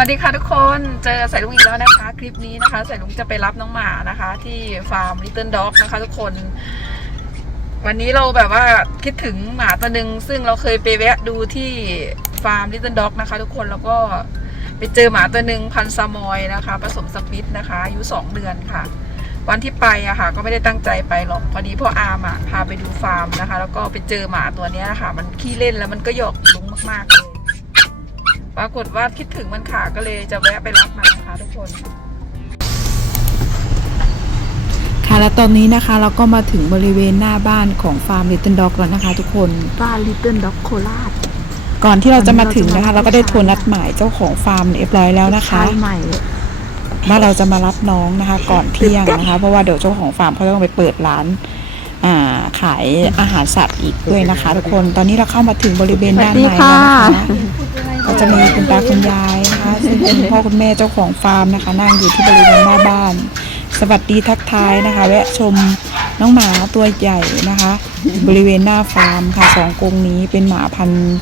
วัสดีค่ะทุกคนเจอสายลุงอีกแล้วนะคะ คลิปนี้นะคะสายลุงจะไปรับน้องหมานะคะ ที่ฟาร์ม Little Dog นะคะทุกคน วันนี้เราแบบว่าคิดถึงหมาตัวหนึ่งซึ่งเราเคยไปแวะดูที่ฟาร์ม Little Dog นะคะ ทุกคนแล้วก็ไปเจอหมาตัวหนึ่งพันซามอยนะคะ ผสมสปิตนะคะอายุสองเดือนค่ะ วันที่ไปอะค่ะก็ไม่ได้ตั้งใจไปหรอกพอดีพ่ออาร์มอะพาไปดูฟาร์มนะคะ แล้วก็ไปเจอหมาตัวนี้ยค่ะมันขี้เล่นแล้วมันก็หยอกลุงมากๆเลย ปรากฏว่าคิดถึงมันค่ะก็เลยจะแวะไปรับมันนะคะทุกคน ค่ะและตอนนี้นะคะเราก็มาถึงบริเวณหน้าบ้านของฟาร์ม Little Dog แล้วนะคะทุกคน บ้าน Little Dog โคราชก่อนที่เราจะมาถึงนะคะวันนี้เราเราจะมาก็ได้โทรนัดหมายเจ้าของฟาร์มเรียบร้อยแล้วนะคะชายใหม่ว่าเราจะมารับน้องนะคะ ก่อนเที่ยงนะคะ เพราะว่าเดี๋ยวเจ้าของฟาร์มเขาต้องไปเปิดร้านอ่าขายอาหารสัตว์อีกด้วยนะคะ ทุกคนตอนนี้เราเข้ามาถึงบริเวณด้านในแล้วนะคะก็ จะมีคุณตาคุณยายนะคะซึ่งเป็นพ่อคุณแม่เจ้าของฟาร์มนะคะ นั่งอยู่ที่บริเวณหน้าบ้าน สวัสดีทักทายนะคะ แวะชมน้องหมาตัวใหญ่นะคะ บริเวณหน้าฟาร์มค่ะสองกรงนี้เป็นหมาพันธุ์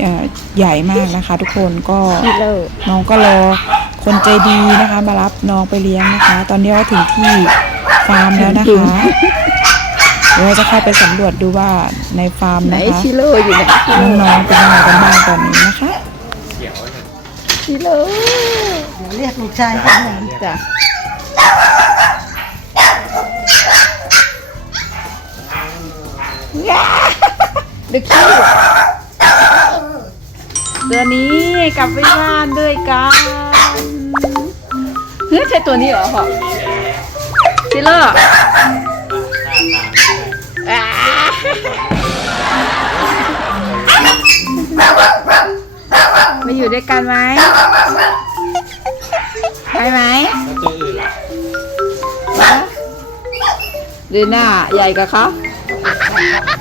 เอ่อใหญ่มากนะคะ ทุกคนก็น้องก็รอคนใจดีนะคะ มารับน้องไปเลี้ยงนะคะ ตอนนี้เราถึงที่ฟาร์มแล้วนะคะเดี๋ยวเราจะเข้าไปสำรวจดูว่าในฟาร์มไหนนะคะชิโร่อยู่ไหน น้องๆเป็นยังไงกันบ้างตอนนี้นะคะ ชิโร่เดี๋ยวเรียกลูกชายเข้ามาจ้ะดึกคิวตัวนี้กลับไปบ้านด้วยกันเฮ้ยใช่ตัวนี้เหรอพ่อชิโร่อ่า มาอยู่ด้วยกันไหมไปไหมแล้วตัวอื่นล่ะนะดูหน้าใหญ่กับเขา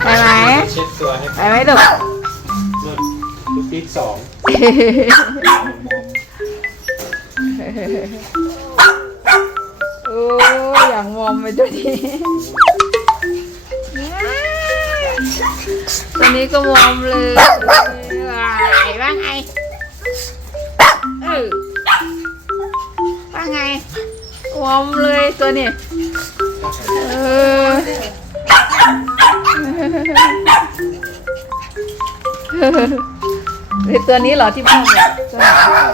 ไปไหมเช็ดตัวให้ไปไหมลูกนุ่นลูกติ๊กสองโอ้ยอย่างมอมไปตัวนี้ตัวนี้ก็มอมเลยว้ายว่าไง อมเลยตัวนี้เออไอตัวนี้เหรอที่พ่อเนี่ยตัวไ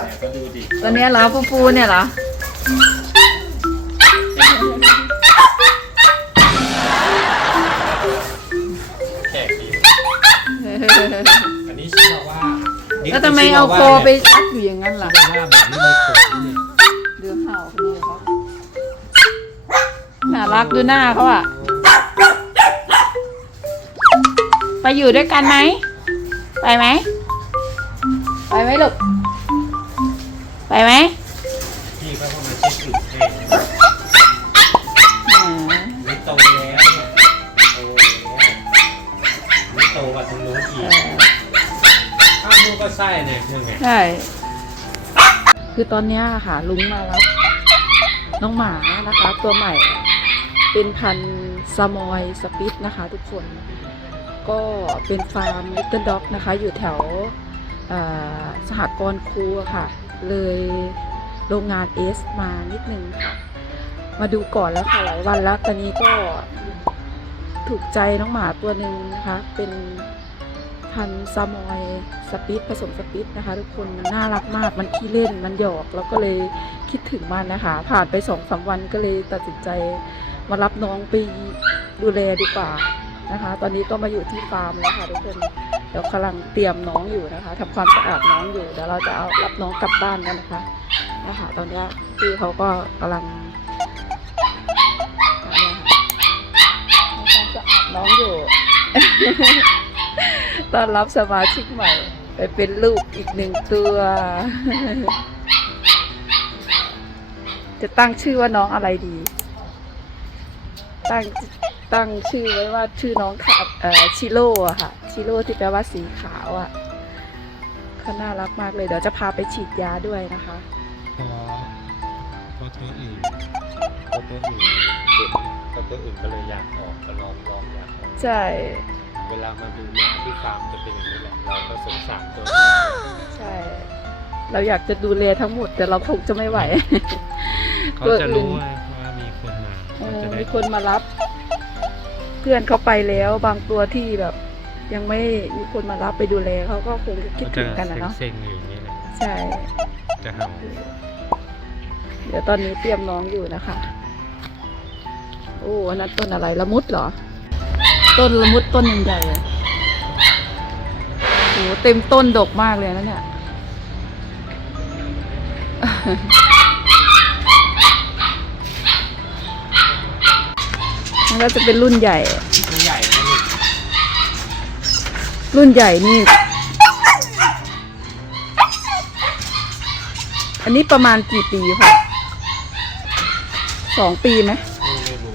หนก็ดูดิตัวเนี้ยเหรอปูปูเนี่ยเหรอแขกดีอันนี้ชื่อว่าแล้วทำไมเอาคอไปอัดอยู่อย่างนั้นล่ะชื่อว่าแบบนี้ในขวดนี่ รักดูหน้าเขาอะไปอยู่ด้วยกันไหม ไปไหม ไปไหมลูก ไปไหมพี่ก็ต้องมาเช็ดอึให้อืมนี่โตแล้วเนี่โตแล้วนี่โตกว่าทางโน้นอีกอ้าวลูกก็ไส้เนี่ยยังไงใช่ คือตอนเนี้ยค่ะลุงมารับน้องหมานะคะ ตัวใหม่ เป็นพันธุ์ซามอยสปิตนะคะทุกคน ก็เป็นฟาร์ม Little Dog นะคะ อยู่แถวอ่อสหกรณ์ครูอะค่ะ เลยโรงงานเอสมานิดนึงค่ะ มาดูก่อนแล้วค่ะหลายวันแล้ว ตอนนี้ก็ถูกใจน้องหมาตัวหนึ่งนะคะ เป็นพันธุ์ซามอยสปิตผสมสปิตนะคะ ทุกคนมันน่ารักมากมันขี้เล่นมันหยอก แล้วก็เลยคิดถึงมันนะคะ ผ่านไปสองสามวันก็เลยตัดสินใจ มารับน้องไปดูแลดีกว่านะคะ ตอนนี้ก็มาอยู่ที่ฟาร์มแล้วค่ะทุกคนเดี๋ยวกำลังเตรียมน้องอยู่นะคะทำความสะอาดน้องอยู่เดี๋ยวเราจะเอารับน้องกลับบ้านกันนะคะนะคะตอนนี้พี่เขาก็กำลังทำความสะอาดน้องอยู่ต้อนรับสมาชิกใหม่ ไปเป็นลูกอีกหนึ่งตัว จะตั้งชื่อว่าน้องอะไรดี ตั้งตั้งชื่อไว้ว่าชื่อน้องขาเอ่อชิโร่อะค่ะ ชิโร่ที่แปลว่าสีขาวอะเขาน่ารักมากเลยเดี๋ยวจะพาไปฉีดยาด้วยนะคะพอพอตัวอื่นพอตัวอื่นเด็กพอตัวอื่นก็เลยอยากออกก็ลองลองอยากออกใช่ เวลามาดูหมาที่ฟาร์มจะเป็นอย่างนี้แหละเราก็สงสารตัวใช่ เราอยากจะดูแลทั้งหมดแต่เราคงจะไม่ไหวเขาจะรู้ว่า จะได้มีคนมารับ เพื่อนเขาไปแล้วบางตัวที่แบบ ยังไม่มีคนมารับไปดูแลเขาก็คงจะคิดเขาถึจะงกันนะเนาะเซ็งๆอยู่อย่างนี้แหละใช่ จะเห่าเดี๋ยวตอนนี้เตรียมน้องอยู่นะคะ โอ้อันนั้นต้นอะไรละมุดเหรอ ต้นละมุดต้นใหญ่ๆอะโอ้เต็มต้นดกมากเลยนะเนี่ย มันก็จะเป็นรุ่นใหญ่ ตัวใหญ่นะนี่รุ่นใหญ่นี่ อันนี้ประมาณกี่ปีค่ะสองปีไหมไม่รู้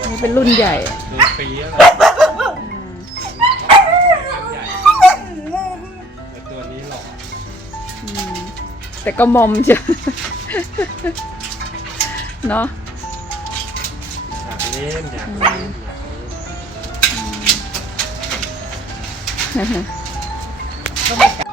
อันนี้เป็นรุ่นใหญ่ ดูปีแล้วล่ะใหญ่แต่ตัวนี้หล่ออืมแต่ก็มอมเชียวเนาะอยากเล่นอยากเล่นอยากเล่นก็ไม่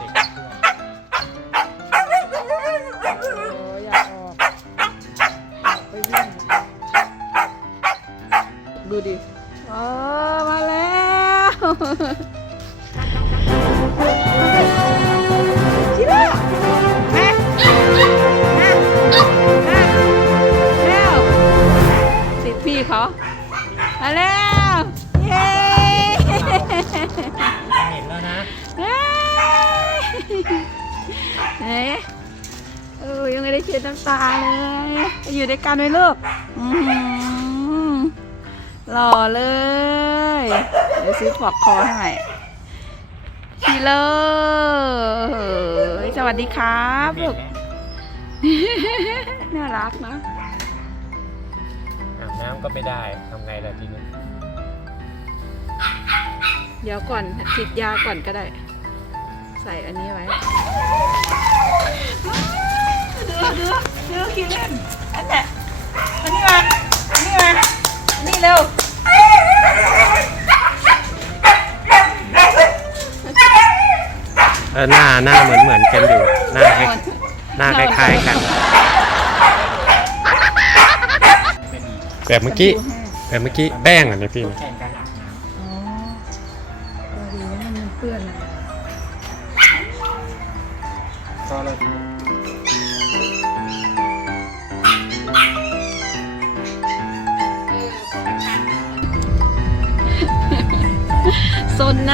เฮ้ยเออยังไม่ได้เช็ดน้ำตาเลยอยู่ด้วยกันไหมลูกอื้อหือหล่อเลย เดี๋ยวซื้อปลอกคอให้ใหม่ชีเลยสวัสดีครับเห็ลูนกแล้วน่ารักนะอาบน้ำก็ไม่ได้ทำไงล่ะทีนี้ เดี๋ยวก่อนฉีดยาก่อนก็ได้ ใส่อันนี้ไว้ดูดูดูคิดเล่นอันเนี้ยอันนี้มาอันนี้มาอันนี้เร็วเออหน้าหน้าเหมือนเหมือนกันอยู่หน้าคล้ายหน้าคล้ายๆกัน แบบเมื่อกี้ แบบเมื่อกี้แป้งอะเนี่ยพี่นะอ๋อพอดีนะมันเปื้อนอะ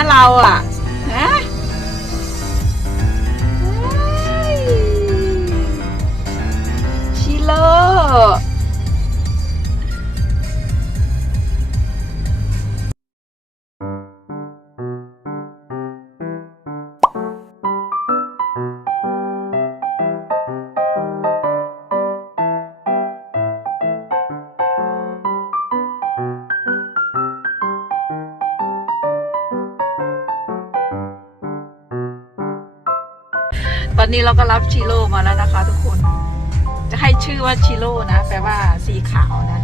นะเราอะฮะชิโล นี้เราก็รับชิโร่มาแล้วนะคะ ทุกคน จะให้ชื่อว่าชิโร่นะแปลว่าสีขาวนะ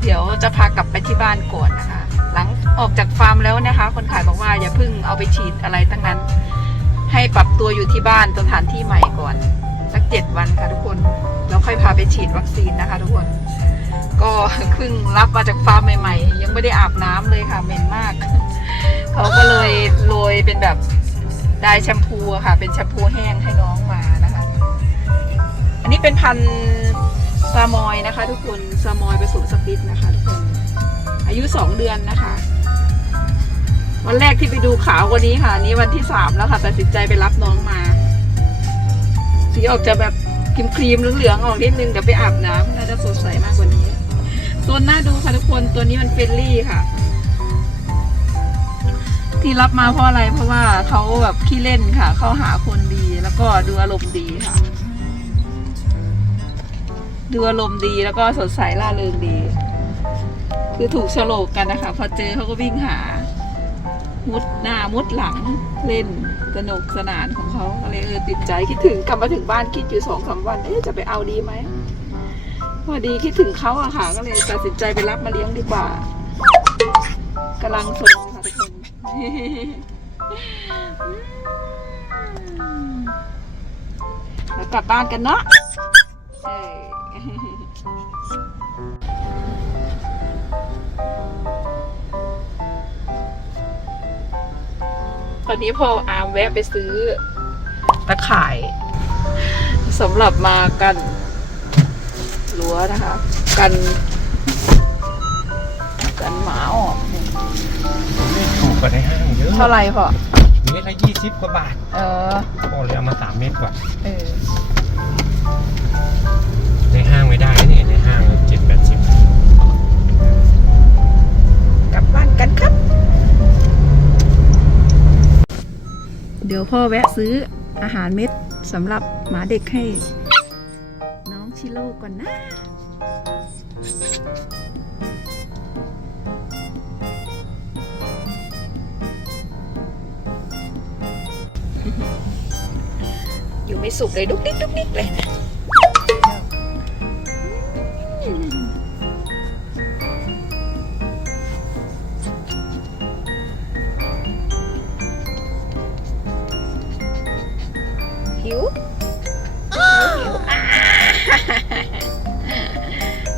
เดี๋ยวจะพากลับไปที่บ้านก่อนนะคะ หลังออกจากฟาร์มแล้วนะคะ คนขายบอกว่าอย่าเพิ่งเอาไปฉีดอะไรทั้งนั้น ให้ปรับตัวอยู่ที่บ้านสถานที่ใหม่ก่อน สักเจ็ดวันค่ะทุกคนแล้วค่อยพาไปฉีดวัคซีนนะคะ ทุกคน ก็เพิ่งรับมาจากฟาร์มใหม่ ๆ ยังไม่ได้อาบน้ำเลยค่ะเหม็นมากเขาก็เลยโรยเป็นแบบ ได้แชมพูค่ะ เป็นแชมพูแห้งให้น้องมานะคะ อันนี้เป็นพันซามอยนะคะ ทุกคนซามอยผสมสปิตนะคะ ทุกคนอายุสองเดือนนะคะ วันแรกที่ไปดูขาวกว่านี้ค่ะ นี้วันที่สามแล้วค่ะตัดสินใจไปรับน้องมา สีออกจะแบบครีมครีมเหลืองๆออกนิดนึงเดี๋ยวไปอาบน้ำน่าจะสดใสมากกว่านี้ตัวหน้าดูค่ะทุกคนตัวนี้มันเฟรนลี่ค่ะ ที่รับมาเพราะอะไร เพราะว่าเขาแบบขี้เล่นค่ะ เขาหาคนดีแล้วก็ดูอารมณ์ดีค่ะ ดูอารมณ์ดีแล้วก็สดใสร่าเริงดี คือถูกฉลกกันนะคะ พอเจอเขาก็วิ่งหา มุดหน้ามุดหลังเล่นสนุกสนานของเขาก็เลยเออติดใจคิดถึงกลับมาถึงบ้านคิดอยู่สองสามวันเอ๊ะจะไปเอาดีไหมพอดีคิดถึงเขาอะค่ะ ก็เลยตัดสินใจไปรับมาเลี้ยงดีกว่ากำลังสน ค่ะทุกลับบ้านกันเนาะเออตอนนี้พออาร์มแวะไปซื้อตะข่ายสำหรับมากันรั้วนะคะ กัน กันหมาออกถู กกว่าในห้างเยอะเท่าไหร่พอเม็ดละยี่สิบกว่าบาทเออโอ้เลยเอามาสามเม็ดกว่าเออในห้างไม่ได้นะเนี่ยในห้างเจ็ดแปดสิบกลับบ้านกันครับ เดี๋ยวพ่อแวะซื้ออาหารเม็ดสำหรับหมาเด็กให้ น้องชิโร่ก่อนนะ อยู่ไม่สุกเลยดุกดิกดุกดิกเลยนะหิวหิวอา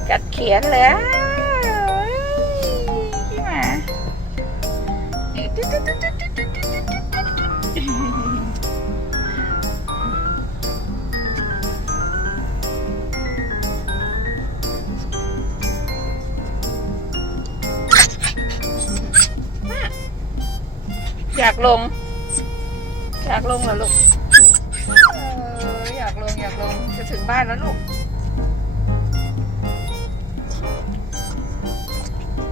กัดเขียนเลย อยากลง อยากลงเหรอลูกเอออยากลงอยากลงจะถึงบ้านแล้วลูก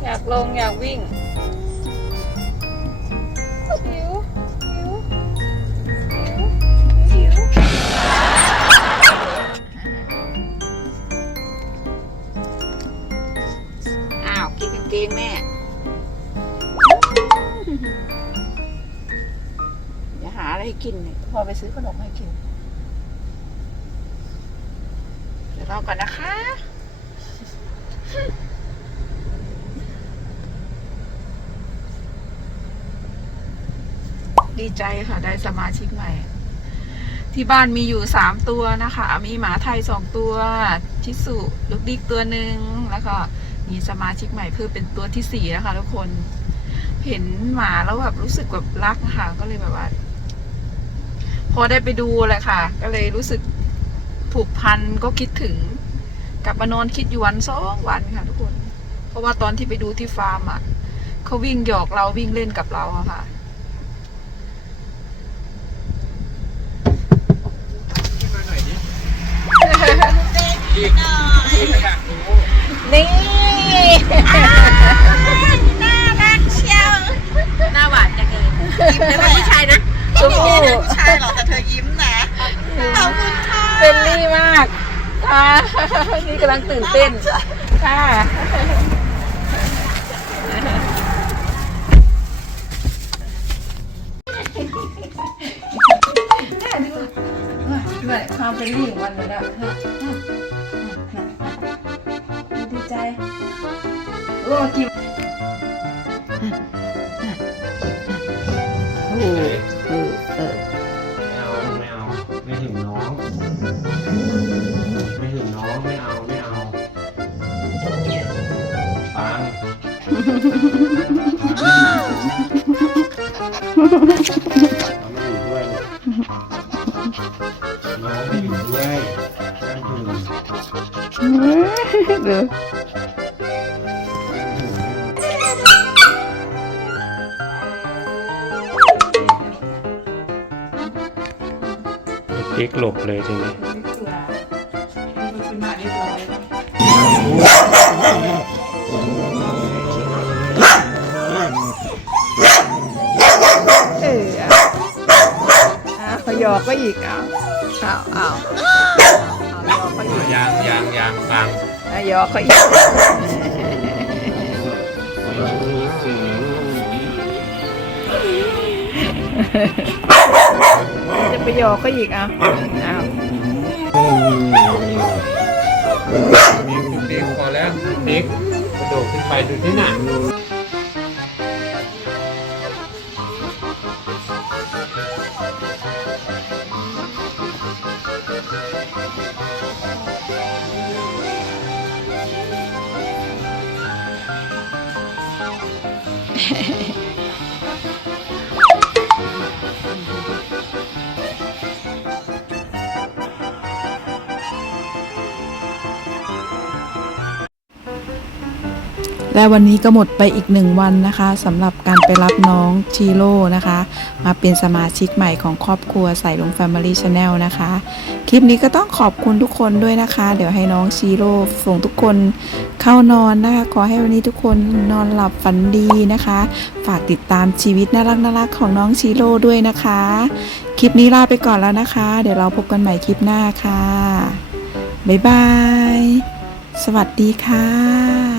อยากลงอยากวิ่งหิวหิวหิวหิวอ้าวกินกางเกงแม่ ให้กินเนี่ยพอไปซื้อขนมให้กินเดี๋ยวรอก่อนนะคะดีใจค่ะ ได้สมาชิกใหม่ ที่บ้านมีอยู่สามตัวนะคะ มีหมาไทยสองตัว ชิสุลูกดิกตัวหนึ่งแล้วก็มีสมาชิกใหม่เพิ่มเป็นตัวที่สี่นะคะทุกคน เห็นหมาแล้วแบบรู้สึกแบบรักค่ะก็เลยแบบว่า พอได้ไปดูแหละค่ะ ก็เลยรู้สึกผูกพันก็คิดถึง กลับมานอนคิดอยู่วันสองวันค่ะทุกคน เพราะว่าตอนที่ไปดูที่ฟาร์มอะเขาวิ่งหยอกเราวิ่งเล่นกับเราอะค่ะขึ้นมาหน่อยดิอีกอยากรู้นี่น่ารักเชียว หน้าหวานจังเลยยิ้มได้ไหมผู้ชายนะ ชมพู่ ผู้ชายหรอกแต่เธอยิ้มนะขอบคุณค่ะ เป็นลี่มาก ค่ะนี่กำลังตื่นเต้นค่ะด้วยความเป็นลี่ของวันเลยนะดีใจโอ้กิวโอ้เออเอ ไม่อยู่ด้วยเนี่ยน้องไม่อยู่ด้วยนั่นถึงเออเด็กหลบเลยทีนี้ ก็อีกอ้าวอ้าวเอายอก็อีกยางยางยางปังอะยอก็อีกจะไปยอก็อีกอะอ้าวมีคุณเด็กพอแล้วเด็กกระโดดขึ้นไปดูที่หนัง และวันนี้ก็หมดไปอีกหนึ่งวันนะคะสำหรับการไปรับน้องชีโร่นะคะ มาเป็นสมาชิกใหม่ของครอบครัวใส่ลง Family Channel นะคะ คลิปนี้ก็ต้องขอบคุณทุกคนด้วยนะคะ เดี๋ยวให้น้องชีโร่ส่งทุกคน เข้านอนนะคะ ขอให้วันนี้ทุกคนนอนหลับฝันดีนะคะ ฝากติดตามชีวิตน่ารักน่ารักๆของน้องชิโร่ด้วยนะคะ คลิปนี้ลาไปก่อนแล้วนะคะ เดี๋ยวเราพบกันใหม่คลิปหน้าค่ะ บ๊ายบาย สวัสดีค่ะ